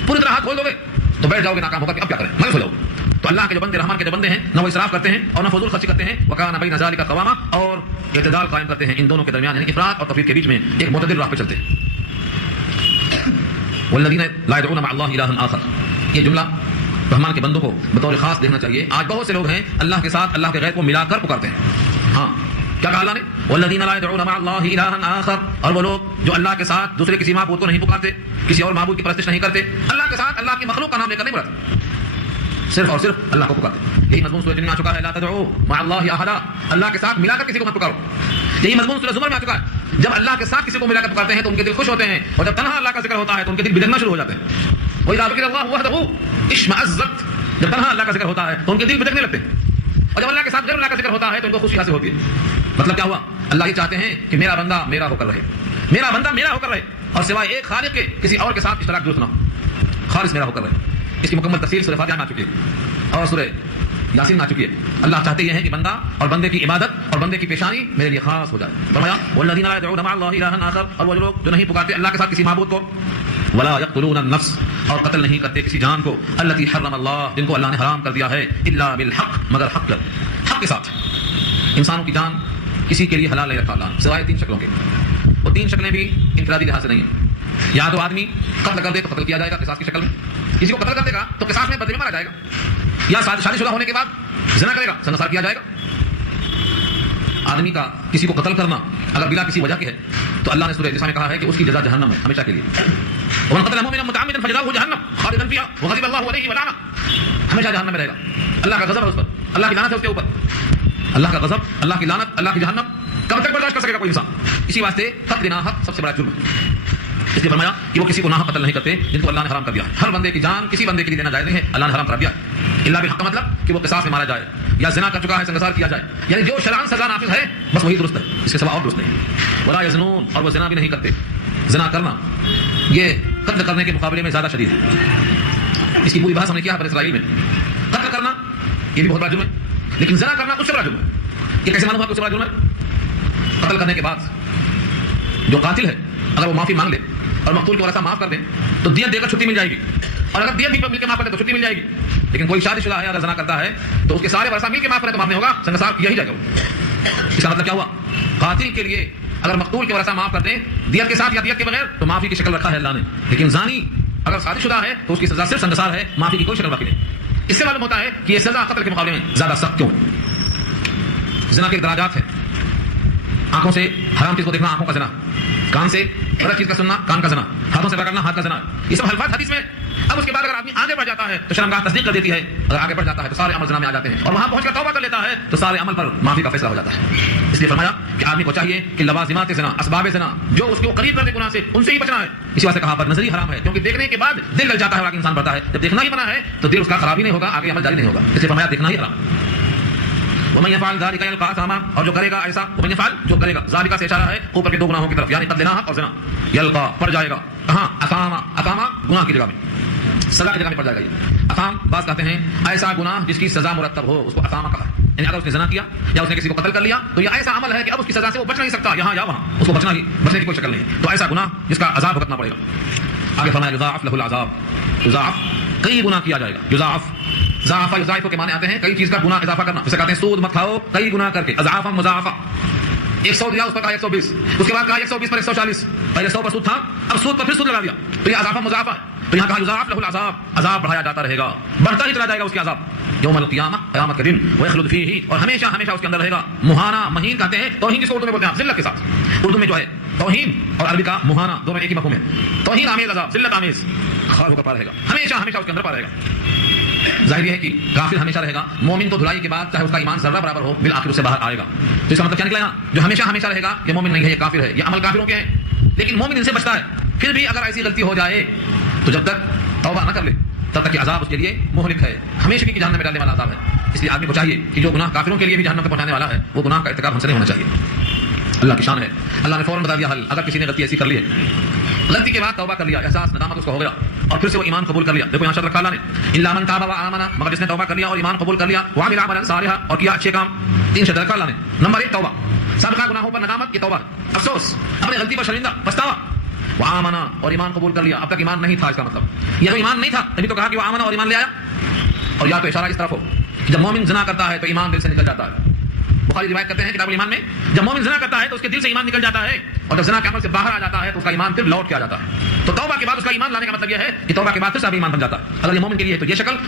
پوری طرح ہاتھ کھول دو گے تو بیٹھ جاؤ گے ناکام ہوگا کہ اب کیا کریں، مایوس ہو جاؤ. تو اللہ کے جو بندے، رحمان کے جو بندے ہیں، نہ وہ اسراف کرتے ہیں اور نہ فضول خرچی کرتے ہیں. وکان بین ذلک قواما، اور اعتدال قائم کرتے ہیں ان دونوں کے درمیان، یعنی افراط اور تفریط کے بیچ میں ایک معتدل راہ پہ چلتے ہیں. والذین لا يدعون مع الله الها آخر، یہ جملہ رحمان کے بندوں کو بطور خاص دیکھنا چاہیے. آج بہت سے لوگ ہیں اللہ کے ساتھ اللہ کے غیر کو ملا کر پکارتے ہیں. ہاں کیا کہا اللہ نے؟ والذین لا يدعون مع اللہ الہا آخر، اور وہ لوگ جو اللہ کے ساتھ دوسرے کسی معبود کو نہیں پکارتے، کسی اور معبود کی پرستش نہیں کرتے، اللہ کے ساتھ اللہ کی مخلوق کا نام لے کر نہیں بلاتے، صرف اور صرف اللہ کو پکارتے۔ یہی مضمون سورہ جن میں آ چکا ہے، لا تدعوا مع اللہ احدا، اللہ کے ساتھ ملا کر کسی کو مت پکارو۔ یہی مضمون سورہ زمر میں آ چکا ہے، جب اللہ کے ساتھ کسی کو ملا کر پکارتے ہیں تو ان کے دل خوش ہوتے ہیں، اور جب تنہا اللہ کا ذکر ہوتا ہے تو ان کے دل بگڑنا شروع ہو جاتے ہیں۔ وَإِذَا ذُكِرَ اللَّهُ وَحْدَهُ اشْمَأَزَّتْ، جب تنہا اللہ کا ذکر ہوتا ہے تو ان کے دل بھٹکنے لگتے ہیں، اور جب اللہ کے ساتھ غیر اللہ کا ذکر ہوتا ہے تو ان کو خوشی حاصل ہوتی ہے۔ مطلب کیا ہوا؟ اللہ یہ چاہتے ہیں کہ میرا بندہ میرا ہو کر رہے، میرا بندہ میرا ہو کر رہے، اور سوائے ایک خالق کے کسی اور کے ساتھ اشتراک درست نہ ہو، خالص میرا ہو کر رہے۔ اس کی مکمل تفصیل سورہ فاتحہ میں آ چکی ہے اور سورہ یاسین میں آ چکی ہے۔ اللہ چاہتے یہ ہے کہ بندہ اور بندے کی عبادت اور بندے کی پیشانی میرے لیے خاص ہو جائے۔ فرمایا والذین لا يدعون مع اللہ الہا آخر، اور وہ لوگ جو نہیں پکارتے اللہ کے ساتھ کسی معبود کو، ولا يقتلون النفس، اور قتل نہیں کرتے کسی جان کو، التي حرم اللہ، جن کو اللہ نے حرام کر دیا ہے، الا بالحق، مگر حق کے ساتھ۔ انسانوں کی جان کسی کے لیے حلال نہیں رکھا اللہ نے، سوائے 3 شکلوں کے۔ وہ 3 شکلیں بھی انفرادی لحاظ سے نہیں ہیں۔ یا تو آدمی قتل کر دے تو قتل کیا جائے گا قصاص کی شکل میں، کسی کو قتل کر دے گا تو قصاص میں بدلے میں مارا جائے گا، یا شادی شدہ ہونے کے بعد زنا کرے گا سنسار کیا جائے گا۔ آدمی کا کسی کو قتل کرنا اگر بلا کسی وجہ کی ہے تو اللہ نے سورہ نساء میں کہا ہے کہ اس کی جزا جہنم ہے ہمیشہ کے لیے۔ ومن قتل مؤمنا متعمدا فجزاؤه جهنم خالدا فيها وغضب الله عليه ولعنه، ہمیشہ جہنم میں رہے گا، اللہ کا غضب ہے اس پر، اللہ کی لعنت ہے اس کے اوپر، اللہ کا غضب، اللہ کی لعنت، اللہ کی جہنم کب تک برداشت کر سکے گا کوئی انسان؟ اسی واسطے قتل ناحق سب سے بڑا جرم ہے۔ اس لیے فرمایا کہ وہ کسی کو ناحق قتل نہیں کرتے جن کو اللہ نے حرام کر دیا ہے۔ ہر بندے کی جان کسی بندے کے لیے دینا جائز نہیں ہے، اللہ نے حرام کر دیا ہے، الا بالحق کا مطلب کہ وہ قصاص میں مارا جائے، یا زنا کر چکا ہے سنگسار کیا جائے، یعنی جو شرعاً سزا نافذ ہے بس وہی درست ہے، اس کے سوا اور درست نہیں۔ ولا یزنون، اور وہ زنا بھی نہیں کرتے۔ زنا کرنا یہ قتل کرنے کے مقابلے میں زیادہ شدید ہے۔ اس کی پوری بحث ہم نے کیا ہے بنی اسرائیل میں۔ قتل کرنا یہ بھی بہت بڑا جرم ہے، لیکن زنا کرنا اس سے بڑا جرم ہے۔ یہ کیسے معلوم ہوا کہ اس سے بڑا جرم ہے؟ قتل کرنے کے بعد جو قاتل ہے اگر وہ معافی مانگ لے اور مقتول کے ورثہ معاف کر دیں تو دیت دے کر چھٹی مل جائے گی، اور اگر دیت بھی مل کے معاف کر دے تو چھٹی مل جائے گی۔ لیکن کوئی شادی شدہ ہے اگر زنا کرتا ہے تو اس کے سارے ورثہ مل کے معاف کرے تو معاف نہیں ہوگا، سنگسار کیا ہی جائے گا۔ اس کا مطلب کیا ہوا؟ قاتل کے لیے اگر مقتول کے ورثہ معاف کر دیں دیت کے ساتھ یا دیت کے بغیر تو معافی کی شکل رکھا ہے اللہ نے، لیکن زانی اگر شادی شدہ ہے تو اس کی سزا صرف سنگسار ہے، معافی کی کوئی شکل رکھی نہیں۔ اس سے معلوم ہوتا ہے کہ یہ سزا قتل کے مقابلے میں زیادہ سخت کیوں ہے۔ زنا کے درجات ہیں، آنکھوں سے حرام چیز کو دیکھنا آنکھوں کا زنا، کان سے غلط چیز کا سننا کان کا زنا، ہاتھوں سے پکڑنا ہاتھ کا زنا، یہ سب الفاظ حدیث میں۔ اب اس کے بعد اگر آدمی آگے بڑھ جاتا ہے تو شرمگاہ تصدیق کر دیتی ہے، اگر آگے بڑھ جاتا ہے تو سارے عمل زنا میں آ جاتے ہیں، اور وہاں پہنچ کر توبہ کر لیتا ہے تو سارے عمل پر معافی کا فیصلہ ہو جاتا ہے۔ اس لیے فرمایا کہ آدمی کو چاہیے کہ لوازمات زنا، اسباب زنا جو اس کو قریب کر دے گناہ سے، ان سے ہی بچنا ہے۔ اسی واسطے کہا بد نظری حرام ہے، کیونکہ دیکھنے کے بعد دل گل جاتا ہے، آگے انسان بڑھتا ہے۔ جب دیکھنا ہی منع ہے تو دل اس کا خراب ہی نہیں ہوگا، آگے عمل جاری نہیں ہوگا۔ اس لیے فرمایا دیکھنا ہی حرام۔ ومن يفعل ذلك يلقى اثاما، اور جو کرے گا ایسا، ومن يفعل جو کرے گا، ذالک سے اشارہ ہے اوپر کے 2 گناہوں کی طرف، یعنی قتل ناحق اور زنا، یلقى پڑ جائے گا کہاں؟ اثاما، اثاما گناہ کی جگہ میں، سزا کی جگہ میں پڑ جائے گا۔ یہ اثام بعض کہتے ہیں ایسا گناہ جس کی سزا مرتب ہو، اس کو اثاما کہا ہے۔ یعنی اگر اس نے زنا کیا یا اس نے کسی کو قتل کر لیا تو یہ ایسا عمل ہے کہ اب اس کی سزا سے وہ بچ نہیں سکتا، یہاں یا وہاں اس کو بچنے کی کوئی شکل نہیں، تو ایسا گناہ جس کا عذاب بھگتنا پڑے گا۔ آگے فرمایا یضاعف له العذاب، یضاعف کئی گناہ کیا جائے گا، یضاعف ضعف یضاعف کے معنی آتے ہیں کئی چیز کا گناہ اضافہ کرنا، جسے کہتے ہیں سود مت کھاؤ کئی گناہ کر کے، اضعافا مضاعفا، 100 دیا اس پر کہا 120، اس کے بعد کہا 120 پر 140، پہلے 100 پر سود تھا اب سود پر پھر سود لگا دیا، تو یہ اضافہ مضاعفہ ہے۔ تو یہاں کہا یضاعف له العذاب، عذاب بڑھایا جاتا رہے گا، بڑھتا ہی چلا جائے گا اس کے عذاب، یوم القیامہ قیامت کے دن، ویخلد فیہ، اور ہمیشہ ہمیشہ اس کے اندر رہے گا، مہانہ مہین کہتے ہیں توہین جس کو اردو میں بولتے ہیں ذلت کے ساتھ، اردو میں جو ہے توہین اور عربی کا مہانہ دونوں ایک ہی مفہوم ہے، توہین آمیز عذاب، ذلت آمیز، خار ہو کر پا رہے گا، ہمیشہ ہمیشہ اس کے اندر پا رہے گا۔ ظاہر یہ ہے کہ کافر ہمیشہ رہے گا، مومن تو دھلائی کے بعد چاہے اس کا ایمان ذرہ برابر ہو بالآخر اس سے باہر آئے گا۔ تو اس کا مطلب کیا نکلا یہاں؟ جو ہمیشہ ہمیشہ رہے گا یہ مومن نہیں ہے، یہ کافر ہے، یہ عمل کافروں کے ہیں، لیکن مومن ان سے بچتا ہے۔ پھر بھی اگر ایسی غلطی ہو جائے تو جب تک توبہ نہ کر لے تب تک کہ عذاب اس کے لیے مہلک ہے، ہمیشہ کی جہنم میں ڈالنے والا عذاب ہے۔ اس لیے آدمی کو چاہیے کہ جو گناہ کافروں کے لیے بھی جہنم تک پہنچانے والا ہے وہ گناہ کا ارتکاب ہم سے نہیں ہونا چاہیے۔ اللہ کی شان ہے، اللہ نے فوراً بتا دیا حل، اگر کسی نے غلطی ایسی کر لی ہے، غلطی کے بعد توبہ کر لیا، احساس ندامت اس کو ہو گیا اور پھر سے وہ ایمان قبول کر لیا، دیکھو یہاں شرط رکھا اللہ نے الا من تاب وآمن، مگر جس نے توبہ کر لیا اور ایمان قبول کر لیا، وعمل عملا صالحا، اور کیا اچھے کام، 3 شرط رکھا اللہ نے۔ نمبر 1 توبہ، سابقہ گناہوں پر ندامت، یہ توبہ، افسوس، اپنے غلطی پر شرمندہ، پچھتاوا، وآمن، اور ایمان قبول کر لیا، اب تک ایمان نہیں تھا، اس کا مطلب یہ تو ایمان نہیں تھا تبھی تو کہا کہ وآمن اور ایمان لے آیا، اور یا تو اشارہ اس طرف ہو جب مومن زنا کرتا ہے تو ایمان دل سے نکل جاتا ہے، بخاری روایت کرتے ہیں کتاب الایمان میں جب مومن زنا کرتا ہے تو اس کے دل سے ایمان نکل جاتا ہے، اور جب زنا کے عمل سے باہر آ جاتا ہے تو اس کا ایمان پھر لوٹ کے آ جاتا ہے۔ تو توبہ کے بعد اس کا ایمان لانے کا مطلب یہ ہے کہ توبہ کے بعد پھر سے ایمان بن جاتا ہے۔ اگر یہ مومن کے لیے ہے تو یہ شکل،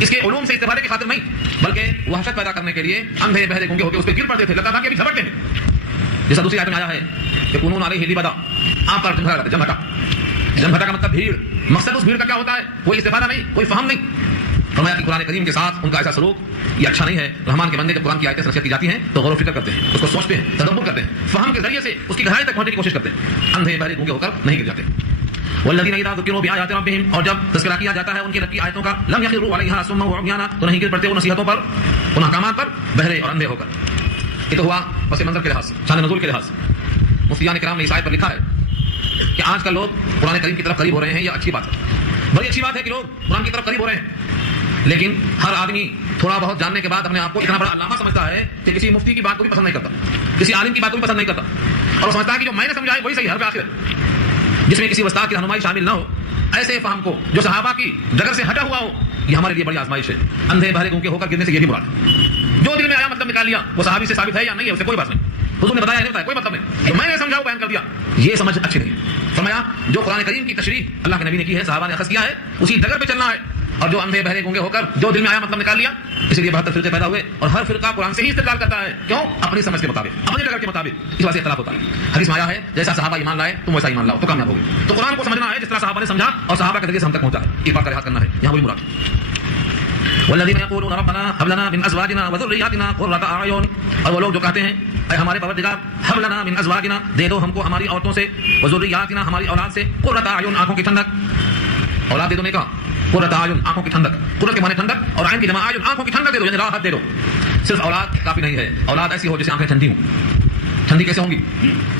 اس کے علوم سے استفادے کی خاطر نہیں، بلکہ وحشت پیدا کرنے کے لیے اندھے بہرے گونگے ہو کے اس پہ گر پڑتے تھے، لگتا تھا کہ ابھی جھپٹتے ہیں. جیسا دوسری آیت میں آیا ہے کہ کنون علیہ لبدا، آپ پر جم گھٹا کا مطلب بھیڑ. مقصد اس بھیڑ کا کیا ہوتا ہے؟ کوئی استفادہ نہیں، کوئی فہم نہیں. فرمایا کہ قرآن کریم کے ساتھ ان کا ایسا سلوک یہ اچھا نہیں ہے. رحمان کے بندے جب قرآن کی آیتیں نصیحت کی جاتی ہیں تو غور و فکر کرتے ہیں، اس کو سوچتے ہیں، تدبر کرتے ہیں، فہم کے ذریعے سے اس کی گہرائی تک پہنچنے کی کوشش کرتے ہیں، اندھے بہرے گونگے ہو کر نہیں گر جاتے. والذین اذا ذکروا بآیات ربہم، اور جب تذکرہ کیا جاتا ہے ان کی رب کی آیتوں کا، لم یخروا علیہا صما وعمیانا، تو نہیں گر پڑتے وہ نصیحتوں پر، ان احکامات پر بہرے اور اندھے ہو کر. یہ تو ہوا پس منظر کے لحاظ سے، شان نزول کے لحاظ سے. مفتیان کرام نے اس آیت پر لکھا ہے کہ آج کل لوگ قرآن کریم کی طرف قریب ہو رہے ہیں. یہ اچھی بات ہے، بڑی اچھی بات ہے کہ لوگ قرآن کی طرف قریب ہو رہے ہیں، لیکن ہر آدمی تھوڑا بہت جاننے کے بعد اپنے آپ کو اتنا بڑا علامہ سمجھتا ہے کہ کسی مفتی کی بات کو بھی پسند نہیں کرتا، کسی عالم کی بات کو بھی پسند نہیں کرتا، اور سمجھتا ہے کہ جو میں نے سمجھا ہے وہی صحیح ہے آخر، جس میں کسی استاد کی رہنمائی شامل نہ ہو. ایسے فہم کو جو صحابہ کی ڈگر سے ہٹا ہوا ہو، یہ ہمارے لیے بڑی آزمائش ہے. اندھے بہرے گونگے ہو کر گرنے سے یہ بھی مراد ہے. جو دل میں آیا مطلب نکال لیا، وہ صحابی سے ثابت ہے یا نہیں ہے، اسے کوئی بات نہیں. حضور نے بتایا نہیں بتایا، کوئی مطلب نہیں. جو میں نے سمجھا وہ بیان کر دیا، یہ سمجھ اچھی نہیں. فرمایا جو قرآن کریم کی تشریح اللہ کے نبی نے کی ہے، صحابہ نے اخذ کیا ہے، اسی ڈگر پہ چلنا ہے. اور جو اندھے بہرے گونگے ہو کر جو دل میں آیا مطلب نکال لیا، اسی لیے 72 فرقے پیدا ہوئے، اور ہر فرقہ قرآن سے ہی استدلال کرتا ہے. کیوں؟ اپنی سمجھ کے مطابق، اپنے ڈگر کے مطابق. اس وجہ سے اختلاف ہوتا ہے. حدیث میں آیا ہے جیسا صحابہ ایمان لائے تم ویسا ایمان لاؤ تو کامیاب ہوگے. تو قرآن کو سمجھنا ہے جس طرح صحابہ نے سمجھا اور صحابہ کے ذریعے سے ہم تک پہنچا ہے. ایک بات کا لحاظ کرنا ہے، یہاں وہی مراد. والذین یقولون ربنا هب لنا من ازواجنا وذرياتنا قرۃ اعین، اور وہ لوگ جو کہتے ہیں اے ہمارے پروردگار، هب لنا من ازواجنا، دے دو ہم کو ہماری عورتوں سے، وذرياتنا ہماری اولاد سے، قرۃ اعین آنکھوں کی ٹھنڈک. اولاد دے دو نے کہا قرۃ اعین آنکھوں کی ٹھنڈک، قرۃ کے معنی ٹھنڈک اور عین کی جمع اعین، آنکھوں کی ٹھنڈک دے دو، یعنی راحت دے دو. صرف اولاد کافی نہیں ہے، اولاد ایسی ہو جیسے آنکھیں ٹھنڈی ہوں. ٹھنڈی کیسے ہوں گی؟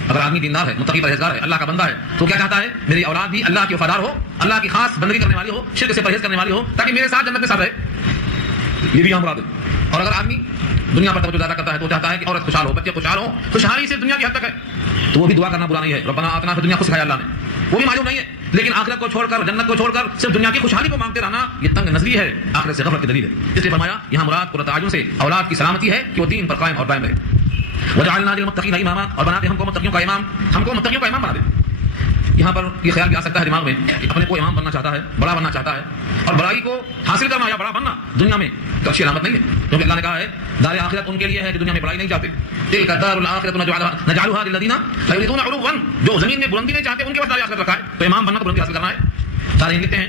اگر آدمی دیندار ہے، متقی پرہیزگار ہے، اللہ کا بندہ ہے، تو کیا چاہتا ہے؟ میری اولاد بھی اللہ کی وفادار ہو، اللہ کی خاص بندگی کرنے والی ہو، شرک سے پرہیز کرنے والی ہو، تاکہ میرے ساتھ جنت میں ساتھ رہے. یہ بھی یہاں مراد ہے. اور اگر آدمی دنیا پر توجہ زیادہ کرتا ہے تو چاہتا ہے کہ عورت خوشحال ہو، بچے خوشحال ہو. خوشحالی سے دنیا کی حد تک ہے تو وہ بھی دعا کرنا برا نہیں ہے. ربنا آتنا فی الدنیا، خوش سکھایا اللہ نے، وہ بھی معلوم نہیں ہے. لیکن آخرت کو چھوڑ کر، جنت کو چھوڑ کر صرف دنیا کی خوشحالی کو مانگتے رہنا، یہ تنگ نظری ہے، آخرت سے غفلت کی دلیل ہے. اس لیے فرمایا یہاں مراد قرۃ اعین سے اولاد کی سلامتی ہے کہ وہ دین پر قائم اور دائم رہے. وجعلنا للمتقین اماما، اور بنا دے ہم کو متقیوں کا امام، ہم کو متقیوں کا امام بنا دے. یہاں پر یہ خیال بھی آ سکتا ہے دماغ میں کہ اپنے کو امام بننا چاہتا ہے، بڑا بننا چاہتا ہے، اور بڑائی کو حاصل کرنا یا بڑا بننا دنیا میں تو اچھی علامت نہیں ہے. کیونکہ اللہ نے کہا ہے دار آخرت ان کے لیے ہے جو دنیا میں بڑائی نہیں چاہتے. تلک الدار الآخرۃ نجعلها للذین لا یريدون علوا، جو زمین میں بلندی نہیں چاہتے ان کے پاس دار آخرت رکھا ہے. تو امام بننا تو بلندی حاصل کرنا ہے. سارے لکھتے ہیں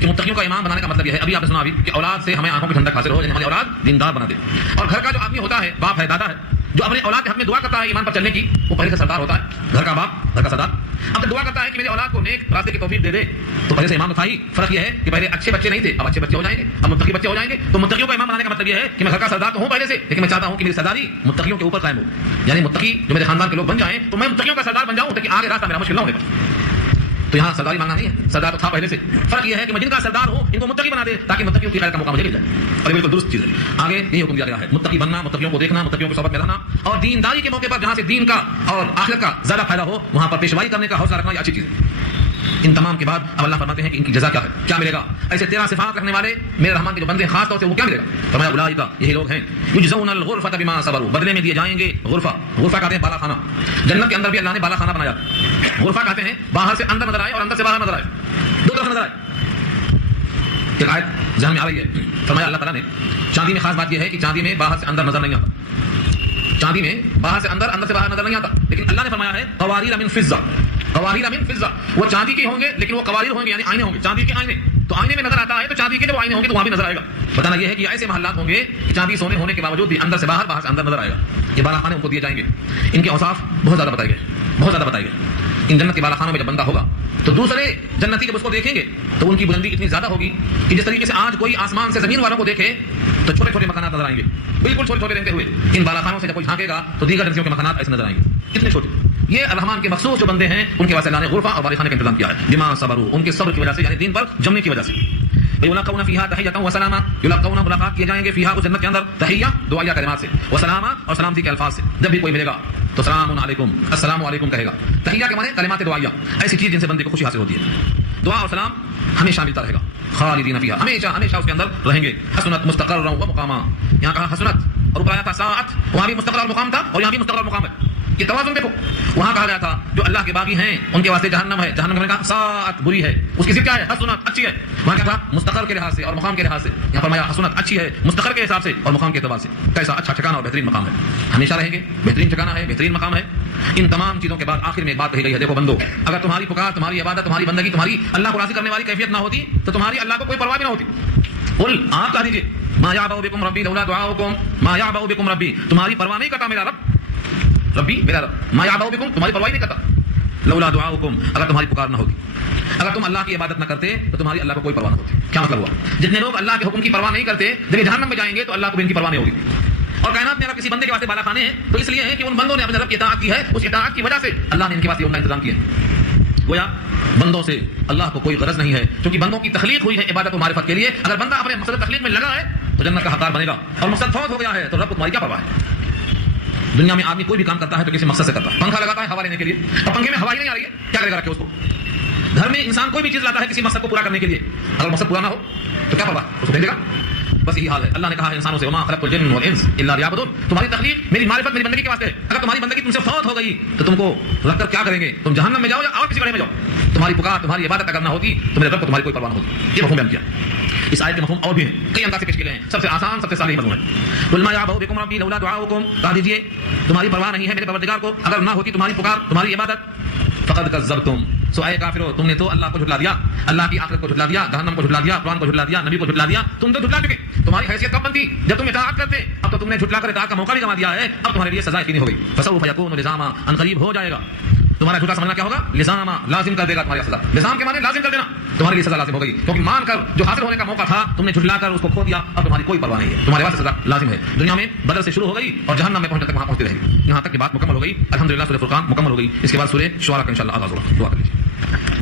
کہ متقیوں کا امام بنانے کا مطلب یہ ہے، ابھی آپ نے سنا کہ اولاد سے ہمیں آنکھوں کی ٹھنڈک حاصل ہو، یعنی ہماری اولاد دیندار بنا دے. اور گھر کا جو آدمی ہوتا ہے، باپ ہے، دادا ہے، جو اپنے اولاد کے حق میں دعا کرتا ہے ایمان پر چلنے کی، وہ پہلے سے سردار ہوتا ہے. گھر کا باپ، گھر کا سردار. اب جب دعا کرتا ہے کہ میری اولاد کو نیک راستے کی توفیق دے دے، تو پہلے سے امام تھا ہی. فرق یہ ہے کہ پہلے اچھے بچے نہیں تھے، اب اچھے بچے ہو جائیں گے، اب متقی بچے ہو جائیں گے. تو متقیوں کا امام بنانے کا مطلب یہ ہے کہ میں گھر کا سردار تو ہوں پہلے سے، لیکن میں چاہتا ہوں کہ میری سرداری متقیوں کے اوپر قائم ہو. یعنی متقی جو میرے خاندان کے لوگ بن جائیں تو میں متقیوں کا سردار بن جاؤں، تاکہ آگے راستہ میرا مشکل نہ ہونے پائے. تو یہاں سرداری مانگنا نہیں ہے، سردار تو تھا پہلے سے. فرق یہ ہے کہ میں جن کا سردار ہوں ان کو متقی بنا دے، تاکہ متقیوں کی خیر کا موقع مجھے مل جائے. اور یہ بالکل درست چیز ہے. آگے یہی حکم دیا گیا ہے، متقی بننا، متقیوں کو دیکھنا، متقیوں کی صحبت میں رہنا، اور دینداری کے موقع پر جہاں سے دین کا اور آخرت کا زیادہ فائدہ ہو وہاں پر پیشوائی کرنے کا حوصلہ رکھنا، یہ اچھی چیز ہے. ان تمام کے بعد اب اللہ فرماتے ہیں کہ ان کی جزا کیا ہے، کیا ملے گا. ایسے 13 صفات رکھنے والے میرے رحمان کے جو بندے خاص طور سے وہ کیا ملے گا. فرمایا اولئک، یہی لوگ ہیں، یجزون الغرفۃ بما صبروا، بدلے میں دیے جائیں گے غرفہ. غرفہ کہتے ہیں بالا خانہ. جنت کے اندر بھی اللہ نے بالا خانہ بنایا. غرفہ کہتے ہیں باہر سے اندر نظر آئے اور اندر سے باہر نظر آئے، دو طرف نظر آئے. ایک آیت ذہن میں آ رہی ہے، فرمایا اللہ تعالیٰ نے چاندی میں خاص بات یہ ہے کہ چاندی میں باہر سے اندر نظر نہیں آتا. چاندی میں باہر سے اندر، اندر سے باہر نظر نہیں آتا. لیکن اللہ نے فرمایا ہے قواریر من فضہ، قواریر من فضہ، وہ چاندی کے ہوں گے لیکن وہ قواریر ہوں گے، یعنی آئینے ہوں گے، چاندی کے آئینے. تو آئینے میں نظر آتا ہے تو چاندی کے جو آئینے ہوں گے تو وہاں بھی نظر آئے گا. بتانا یہ ہے کہ ایسے محلات ہوں گے کہ چاندی سونے ہونے کے باوجود بھی اندر سے باہر، باہر سے اندر نظر آئے گا. یہ بالا خانے ان کو دیے جائیں گے. ان کے اوصاف بہت زیادہ بتائے گئے، بہت زیادہ بتائے گئے. ان جنت کے بالا خانوں میں جب بندہ ہوگا تو دوسرے جنتی جب اس کو دیکھیں گے تو ان کی بلندی اتنی زیادہ ہوگی کہ جس طریقے سے آج کوئی آسمان سے زمین والوں کو دیکھے تو چھوٹے چھوٹے مکانات نظر آئیں گے، بالکل چھوٹے چھوٹے رہتے ہوئے. ان بالا خانوں سے جب کوئی جھانکے گا تو دیگر جنسیوں کے مکانات ایسے نظر آئیں گے، کتنے چھوٹے. یہ الرحمان کے مخصوص جو بندے ہیں ان کے واسطے اللہ نے غرفہ اور بالا خانے کا انتظام کیا ہے. بما صبروا، ان کے صبر کی وجہ سے، یعنی دین پر جمنے کی وجہ سے. یلقون فیہا تحیۃ و سلاما، یلقون ملاقات کیے جائیں گے فیہا اس جنت کے اندر تحیہ دعائیہ کلمات سے، و سلاما اور سلامتی کے الفاظ سے. جب بھی کوئی ملے گا تو سلام علیکم، السلام علیکم کہے گا. تحیہ کے معنی کلمات دعائیہ، ایسی چیز جن سے بندے کو خوشی حاصل ہوتی ہے. دعا اور سلام ہمیشہ ملتا رہے گا. خالدین فیہا، ہمیشہ ہمیشہ اس کے اندر رہیں گے. حسنت مستقرا و مقاما، یہاں کہا حسنت اور اوپر آیا تھا ساعت، وہاں بھی مستقر اور مقام تھا اور یہاں بھی مستقر اور مقام ہے. یہ توازن دیکھو. وہاں کہا گیا تھا جو اللہ کے باغی ہیں ان کے واسطے جہنم ہے. جہنم کا ساعت بری ہے, اس کی ضد کیا ہے؟ حسنت, اچھی ہے. وہاں کیا تھا؟ مستقر کے لحاظ سے اور مقام کے لحاظ سے. یہاں فرمایا حسنت اچھی ہے مستقر کے حساب سے اور مقام کے اعتبار سے. کیسا اچھا ٹھکانہ اور بہترین مقام ہے, ہمیشہ رہیں گے, بہترین ٹھکانہ ہے, بہترین مقام ہے. ان تمام چیزوں کے بعد آخر میں ایک بات کہی گئی ہے, دیکھو بندو, اگر تمہاری پکار, تمہاری عبادت, تمہاری بندگی, تمہاری اللہ کو راضی کرنے والی کیفیت نہ ہوتی تو تمہاری اللہ کو کوئی پرواہ بھی نہ ہوتی. قل, آپ کہہ دیجیے, ما یعبأ بکم ربی لولا دعاؤکم, ما یعبأ بکم ربی, تمہاری پرواہ نہیں کرتا میرا رب, ربی میرا رب, ما یعبأ بکم, تمہاری پرواہ نہیں کرتا, لولا دعاؤکم, اگر تمہاری پکار نہ ہوتی, اگر تم اللہ کی عبادت نہ کرتے تو تمہاری اللہ کو کوئی پرواہ نہ ہوتی. کیا مطلب ہوا؟ جتنے لوگ اللہ کے حکم کی پرواہ نہیں کرتے جب جہنم میں جائیں گے تو اللہ کو بھی ان کی پرواہ نہیں ہوگی. اور کائنات میں اگر کسی بندے کے واسطے بالا خانے ہیں تو اس لیے ہے کہ ان بندوں نے اپنے رب کی اطاعت کی ہے, اس اطاعت کی وجہ سے اللہ نے ان کے واسطے ان کا انتظام کیا. گویا بندوں سے اللہ کو کوئی غرض نہیں ہے, کیونکہ بندوں کی تخلیق ہوئی ہے عبادت و معرفت کے لیے. اگر بندہ اپنے مقصد تخلیق میں لگا ہے تو جنت کا حقدار بنے گا, اور مقصد فوت ہو گیا ہے تو رب کو تمہاری کیا پرواہ ہے. دنیا میں آدمی کوئی بھی کام کرتا ہے تو کسی مقصد سے کرتا ہے. پنکھا لگاتا ہے ہوا لینے کے لیے, اب پنکھے میں ہوا ہی نہیں آ رہی ہے, کیا کرے گا رکھے اس کو. گھر میں انسان کوئی بھی چیز لاتا ہے کسی مقصد کو پورا کرنے کے لیے, اگر مقصد پورا نہ ہو تو کیا پرواہ, اس کو پھینک دے گا. بس یہی حال ہے. اللہ نے کہا ہے انسانوں سے, وما خلقت الجن والانس الا لیعبدون, تمہاری تخلیق میری معرفت, میری بندگی کے واسطے ہے. اگر تمہاری بندگی تم سے فوت ہو گئی تو تم کو رکھ کر کیا کریں گے؟ تم جہنم میں جاؤ یا اور کسی گڑھے میں جاؤ. تمہاری پکار, تمہاری عبادت اگر نہ ہوتی تو میرے رب کو تمہاری کوئی پرواہ نہ ہوتی. یہ مفہوم بیان کیا. اس آیت کے مفہوم اور بھی ہیں, کئی انداز سے پیش کیے گئے ہیں, سب سے آسان, سب سے صالح مضمون ہے. قل ما یعبأ بکم ربی لولا دعاؤکم, کہہ دیجیے تمہاری پرواہ نہیں ہے میرے پروردگار کو اگر نہ ہوتی تمہاری پکار, تمہاری عبادت. فقد کذبتم, سو اے کافرو, تم نے تو اللہ کو جھٹلا دیا, اللہ کی آخرت کو جھٹلا دیا, جہنم کو جھٹلا دیا, قرآن کو جھٹلا دیا, نبی کو جھٹلا دیا. تم تو جھٹلا چکے. تمہاری حیثیت کب بنتی؟ جب تم اطاعت کرتے. اب تو تم نے جھٹلا کر اطاعت کا موقع بھی گنوا دیا ہے, اب تمہارے لیے سزا یقینی ہو گئی. فسوف یکون لزاما, ان قریب ہو جائے گا. تمہارا جھوٹا سمجھنا کیا ہوگا؟ لزاما, لازم کر دے گا تمہاری سزا. لزام کے معنی لازم کر دینا, تمہارے لیے سزا لازم ہو گئی, کیونکہ مان کر جو حاصل ہونے کا موقع تھا تم نے جھٹلا کر اس کو کھو دیا. اب تمہاری کوئی پرواہ نہیں ہے, تمہارے واسطے سزا لازم ہے. دنیا میں بدر سے شروع ہو گئی اور جہنم میں پہنچنے تک وہاں پہنچتے رہے. یہاں تک کی بات مکمل ہو گئی. الحمدللہ سورہ فرقان مکمل ہو گئی. اس کے بعد سورہ شعراء کا انشاءاللہ آغاز ہوگا. دعا کر لیجیے.